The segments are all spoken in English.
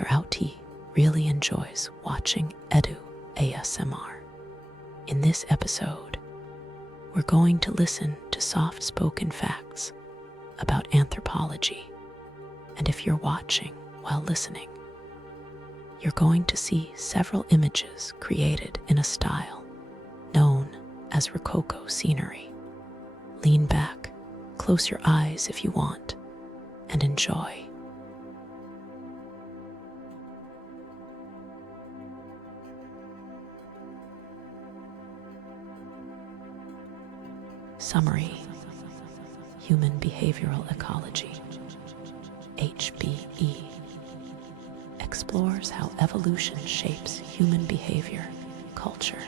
your outie really enjoys watching EDU A.S.M.R. In this episode, we're going to listen to soft-spoken facts about anthropology. And if you're watching while listening, you're going to see several images created in a style known as Rococo Scenery. Lean back, close your eyes if you want, and enjoy. Summary: Human Behavioral Ecology, HBE, explores how evolution shapes human behavior, culture,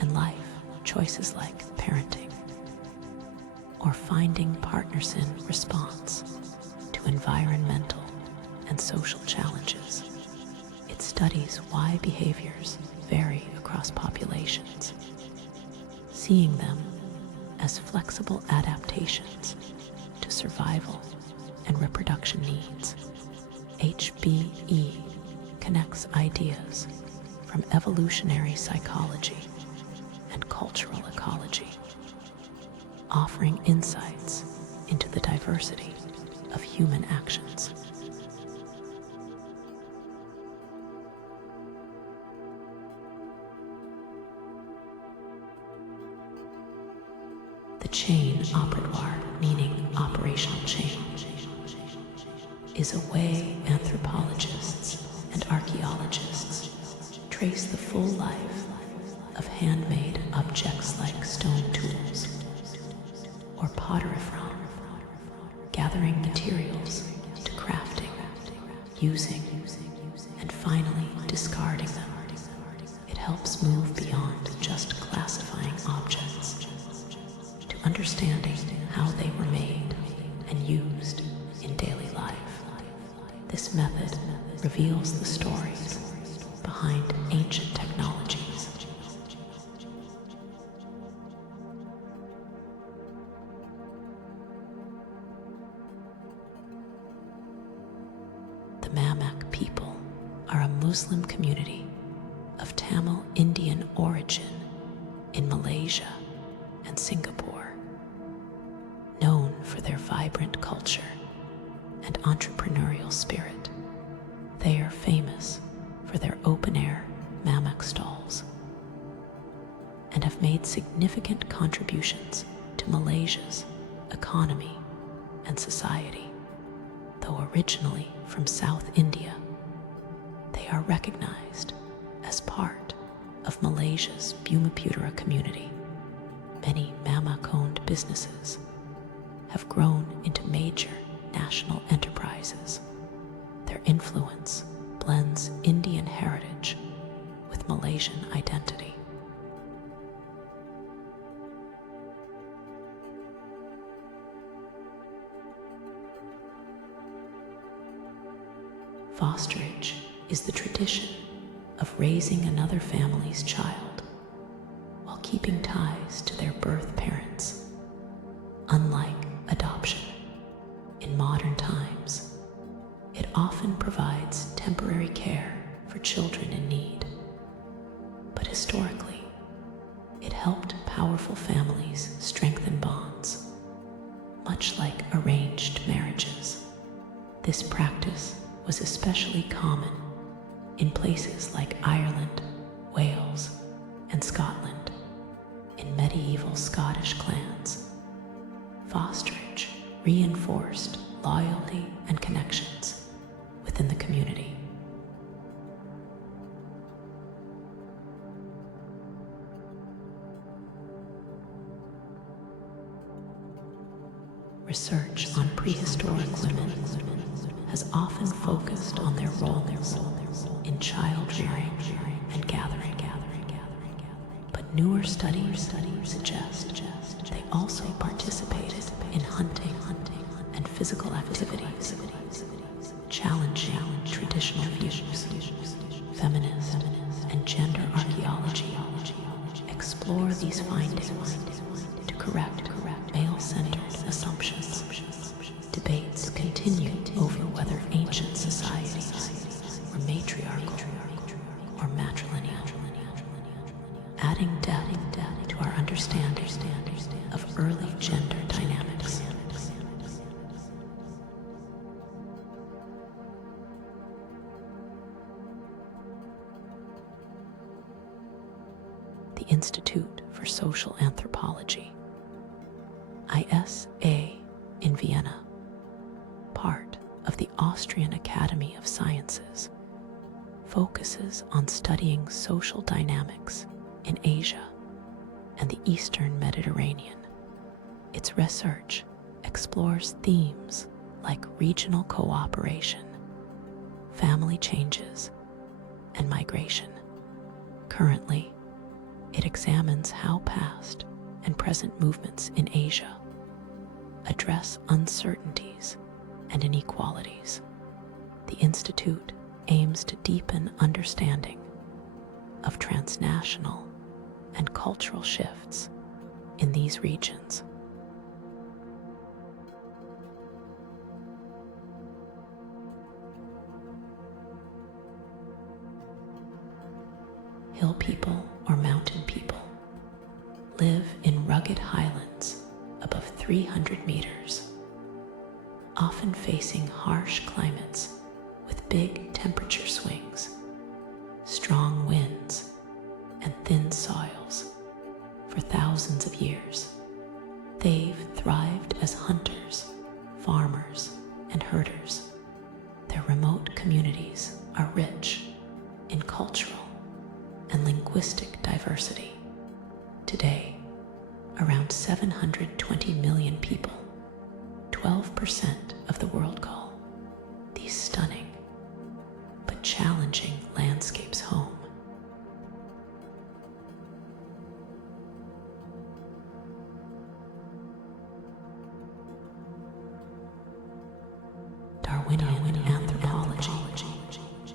and life choices like parenting or finding partners in response to environmental and social challenges. It studies why behaviors vary across populations, seeing them as flexible adaptations to survival and reproduction needs. HBE connects ideas from evolutionary psychology and cultural ecology, offering insights into the diversity of human actions. The chain operatoire, meaning operational chain, is a way anthropologists and archaeologists trace the full life of handmade objects like stone tools or pottery from gathering materials to crafting, using, and finally discarding them. It helps move beyond just classifying objects to understanding how they were made and used in daily life. This method reveals the stories behind ancient technologies. The Mamak people are a Muslim community of Tamil Indian origin in Malaysia and Singapore, known for their vibrant culture and entrepreneurial spirit. They are famous for their open-air Mamak stalls and have made significant contributions to Malaysia's economy and society. Though originally from South India, they are recognized as part of Malaysia's Bumiputera community. Many Mamak-owned businesses have grown into major national enterprises. Their influence blends Indian heritage with Malaysian identity. Fosterage is the tradition of raising another family's child while keeping ties to their birth parents. Unlike adoption, in modern times, it often provides temporary care for children in need. But historically, it helped powerful families strengthen bonds, much like arranged marriages. This practice was especially common in places like Ireland, Wales, and Scotland. In medieval Scottish clans, fosterage reinforced loyalty and connections within the community. Research on prehistoric women has often focused on their roles in child rearing and gathering. But newer studies suggest they also participated in hunting and physical activities, challenging traditional views. Feminist and gender archaeology explore these findings to correct male-centered assumptions. Debates continue over whether ancient societies adding depth to our understanding of early gender dynamics. The Institute for Social Anthropology, ISA in Vienna, part of the Austrian Academy of Sciences, focuses on studying social dynamics in Asia and the Eastern Mediterranean. Its research explores themes like regional cooperation, family changes, and migration. Currently, it examines how past and present movements in Asia address uncertainties and inequalities. The Institute aims to deepen understanding of transnational and cultural shifts in these regions. Hill people or mountain people live in rugged highlands above 300 meters, often facing harsh climates with big temperature swings, strong winds, and thin soils. For thousands of years, they've thrived as hunters, farmers, and herders. Their remote communities are rich in cultural and linguistic diversity. Today, around 720 million people, 12% of the world, call these stunning but challenging landscapes home. Darwinian anthropology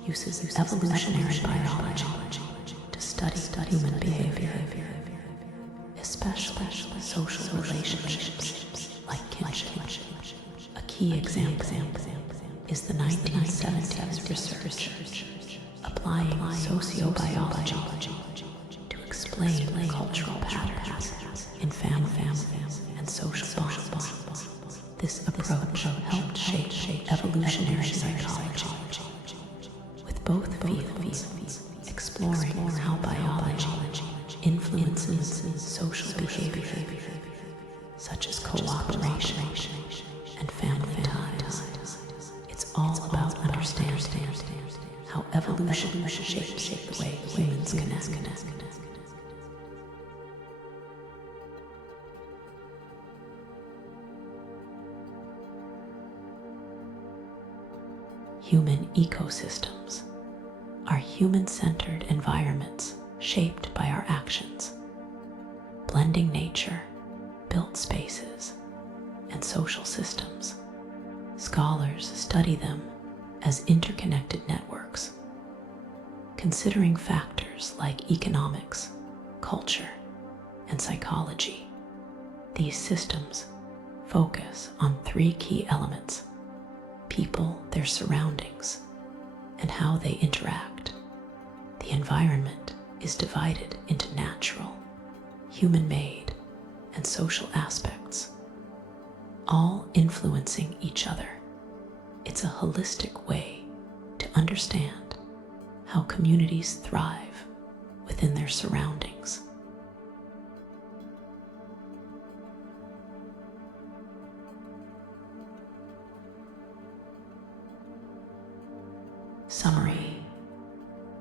uses evolutionary biology to study human behavior, especially social relationships like kinship. A key example is the 1970s research applying sociobiology to explain cultural patterns in families and social bonds. This approach helped shape evolutionary psychology, with both fields exploring how biology influences social behavior, such as cooperation and family ties. It's all about understanding how evolution shapes the way humans connect. Human ecosystems are human-centered environments shaped by our actions, blending nature, built spaces, and social systems. Scholars study them as interconnected networks, considering factors like economics, culture, and psychology. These systems focus on three key elements: people, their surroundings, and how they interact. The environment is divided into natural, human-made, and social aspects, all influencing each other. It's a holistic way to understand how communities thrive within their surroundings. Summary: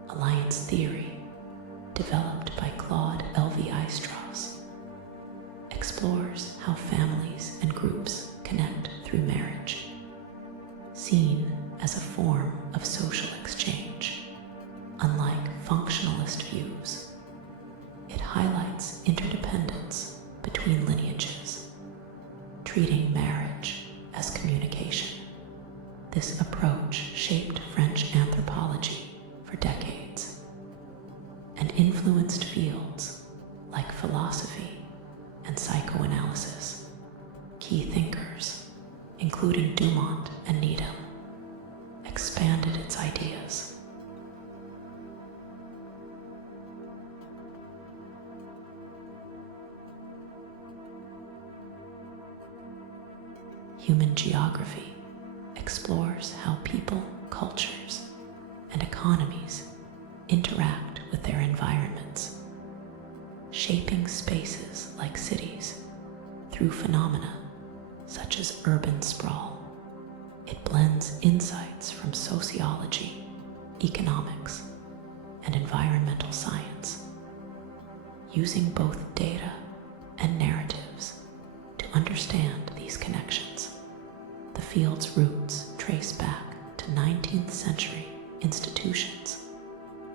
Alliance theory, developed by Claude Lévi-Strauss, explores how families and groups connect through marriage, seen as a form of social exchange. Unlike functionalist views, it highlights interdependence between lineages, treating marriage as communication. This approach shaped French anthropology for decades and influenced fields like philosophy and psychoanalysis. Key thinkers, including Dumont and Needham, expanded its ideas. Human Geography explores how people, cultures, and economies interact with their environments, shaping spaces like cities through phenomena such as urban sprawl. It blends insights from sociology, economics, and environmental science, using both data and narratives to understand these connections. The field's roots trace back to 19th century institutions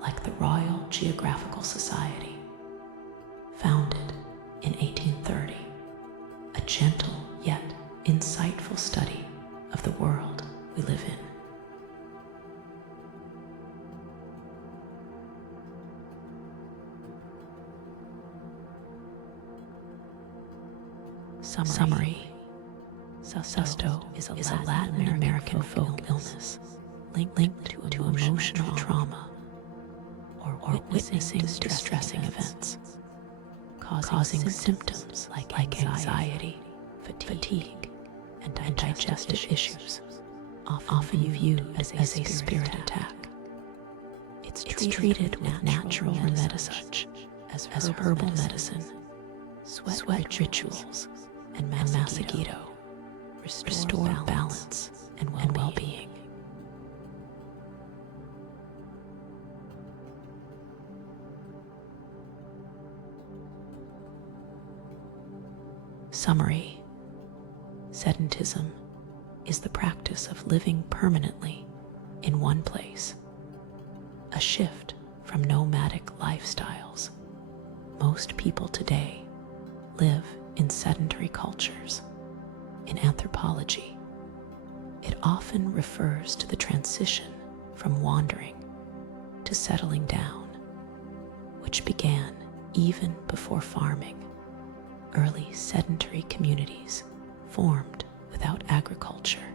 like the Royal Geographical Society, founded in 1830, a gentle yet insightful study of the world we live in. Summary. Susto is a Latin American folk illness linked to emotional trauma or witnessing distressing events, causing symptoms like anxiety, fatigue, and digestive issues, often viewed as a spirit attack. It's treated with natural remedies such as herbal medicine, sweat rituals, and massaguito restore balance and well-being. Summary. Sedentism is the practice of living permanently in one place, a shift from nomadic lifestyles. Most people today live in sedentary cultures. In anthropology, it often refers to the transition from wandering to settling down, which began even before farming. Early sedentary communities formed without agriculture,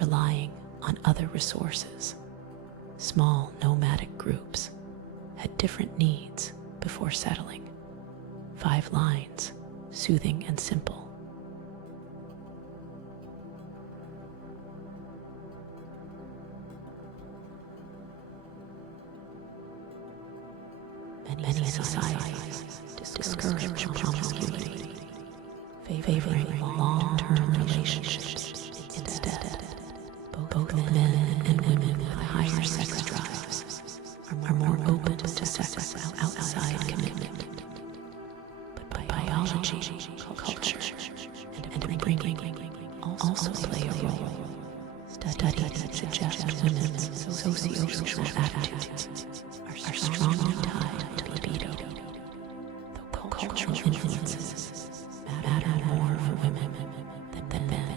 relying on other resources. Small nomadic groups had different needs before settling. 5 lines, soothing and simple. Many societies discourage promiscuity, favoring long-term relationships instead. Both men and women with higher sex drives are more open to sex outside commitment. But biology, culture, and upbringing also play a role. Studies suggest women's socio-sexual attitudes are strongly tied to libido, though cultural influences matter more for women than men.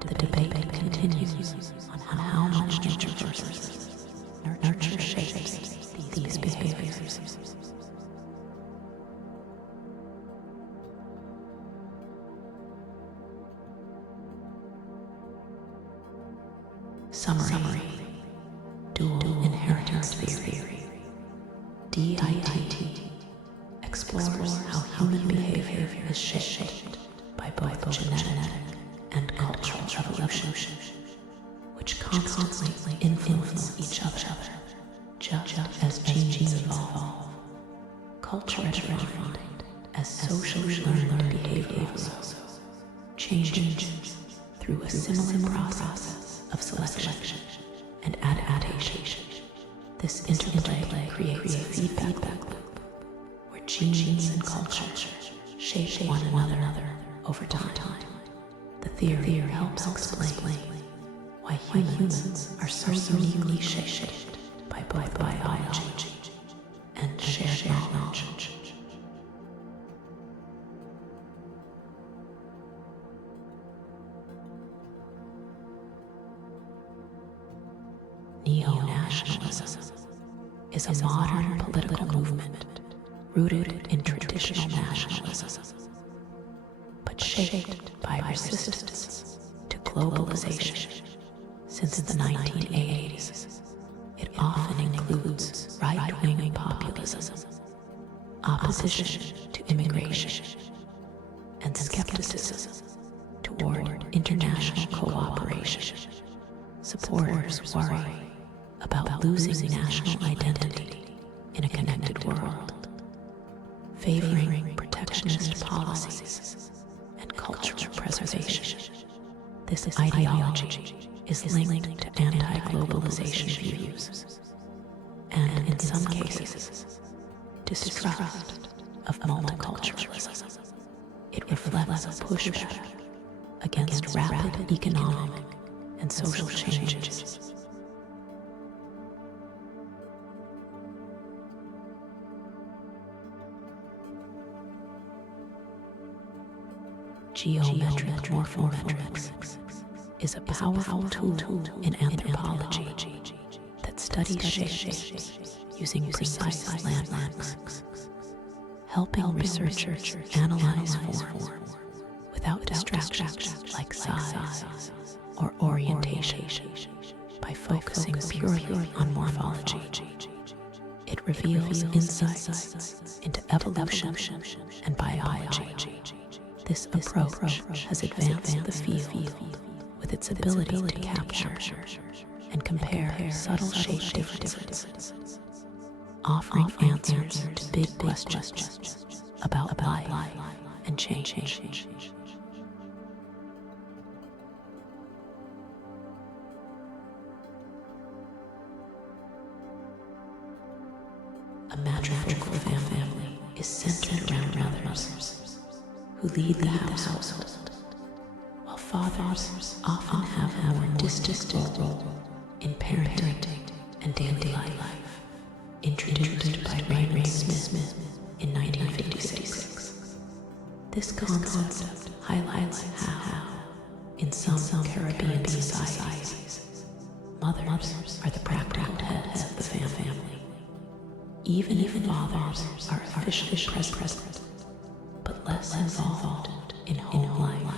The debate continues on how much nature versus nurture shapes these behaviors. Summary. Dual inheritance theory. DIT explores how human behavior is shaped by both genetic and cultural evolution, which constantly influence each other, just as genes evolve. Culture is defined as socially learned behavior also, changing through a similar process of selection and adaptation. This interplay creates a feedback loop where genes and culture shape one another over time. The theory helps explain why humans are so uniquely shaped by both biology and shared knowledge. Neo-nationalism is a modern political movement rooted in traditional nationalism, but shaped by resistance to globalization. Since the 1980s, it often includes right-wing populism, opposition to immigration, and skepticism toward international cooperation. Supporters worry about losing national identity in a connected world, favoring protectionist policies and cultural preservation. This ideology is linked to anti-globalization views and, in some cases, distrust of multiculturalism. It reflects a pushback against rapid economic and social changes. Geometric morphometrics is a powerful tool in anthropology that studies shapes using precise landmarks, helping researchers analyze form without distractions like size or orientation. By focusing purely on morphology, it reveals insights into evolution and biology. This approach has advanced the field with its ability to capture and compare subtle shape differences, offering answers to big questions about life and change. A matriarchal family is centered around mothers who lead the household, while fathers often have a more distant role in parenting and daily life. Introduced by Raymond Smith in 1956, this concept highlights how, in some Caribbean societies, mothers are the practical heads of the family, even if fathers are officially present, but less involved in home life.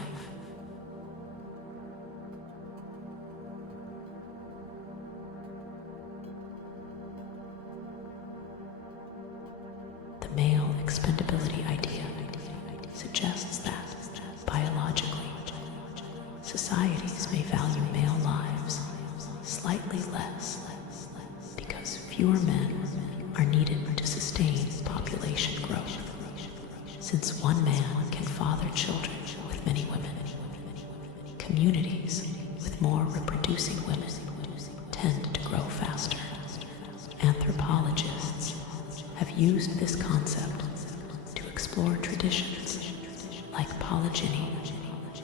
The male expendability idea suggests that, biologically, societies may value male lives slightly less because fewer men are needed to sustain population growth. Since one man can father children with many women, communities with more reproducing women tend to grow faster. Anthropologists have used this concept to explore traditions like polygyny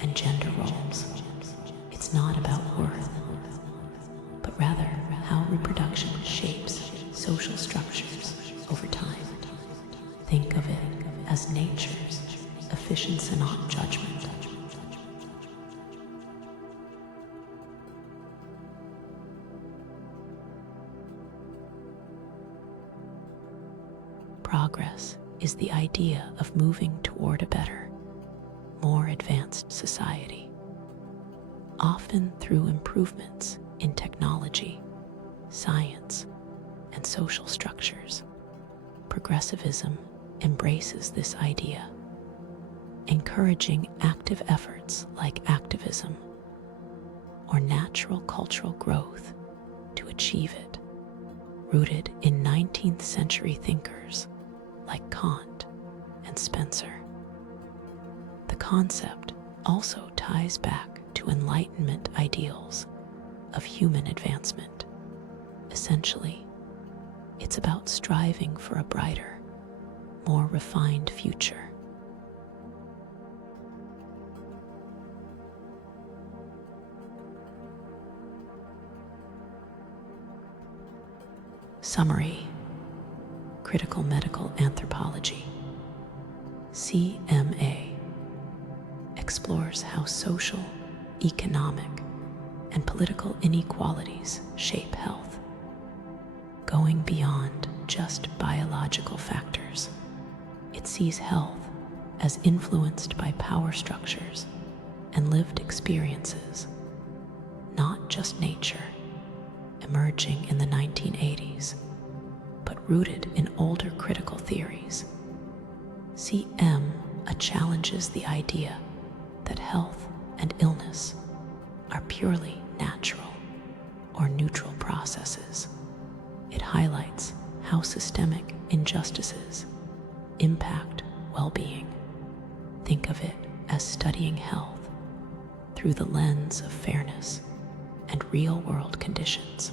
and gender roles. It's not about worth, but rather how reproduction shapes social structures over time. Think of it as nature's efficiency, not judgment. Progress is the idea of moving toward a better, more advanced society, often through improvements in technology, science, and social structures. Progressivism embraces this idea, encouraging active efforts like activism or natural cultural growth to achieve it, rooted in 19th century thinkers like Kant and Spencer. The concept also ties back to Enlightenment ideals of human advancement. Essentially, it's about striving for a brighter, more refined future. Summary: Critical Medical Anthropology, CMA, explores how social, economic, and political inequalities shape health, going beyond just biological factors. It sees health as influenced by power structures and lived experiences, not just nature, emerging in the 1980s, but rooted in older critical theories. CM challenges the idea that health and illness are purely natural or neutral processes. It highlights how systemic injustices impact well-being. Think of it as studying health through the lens of fairness and real-world conditions.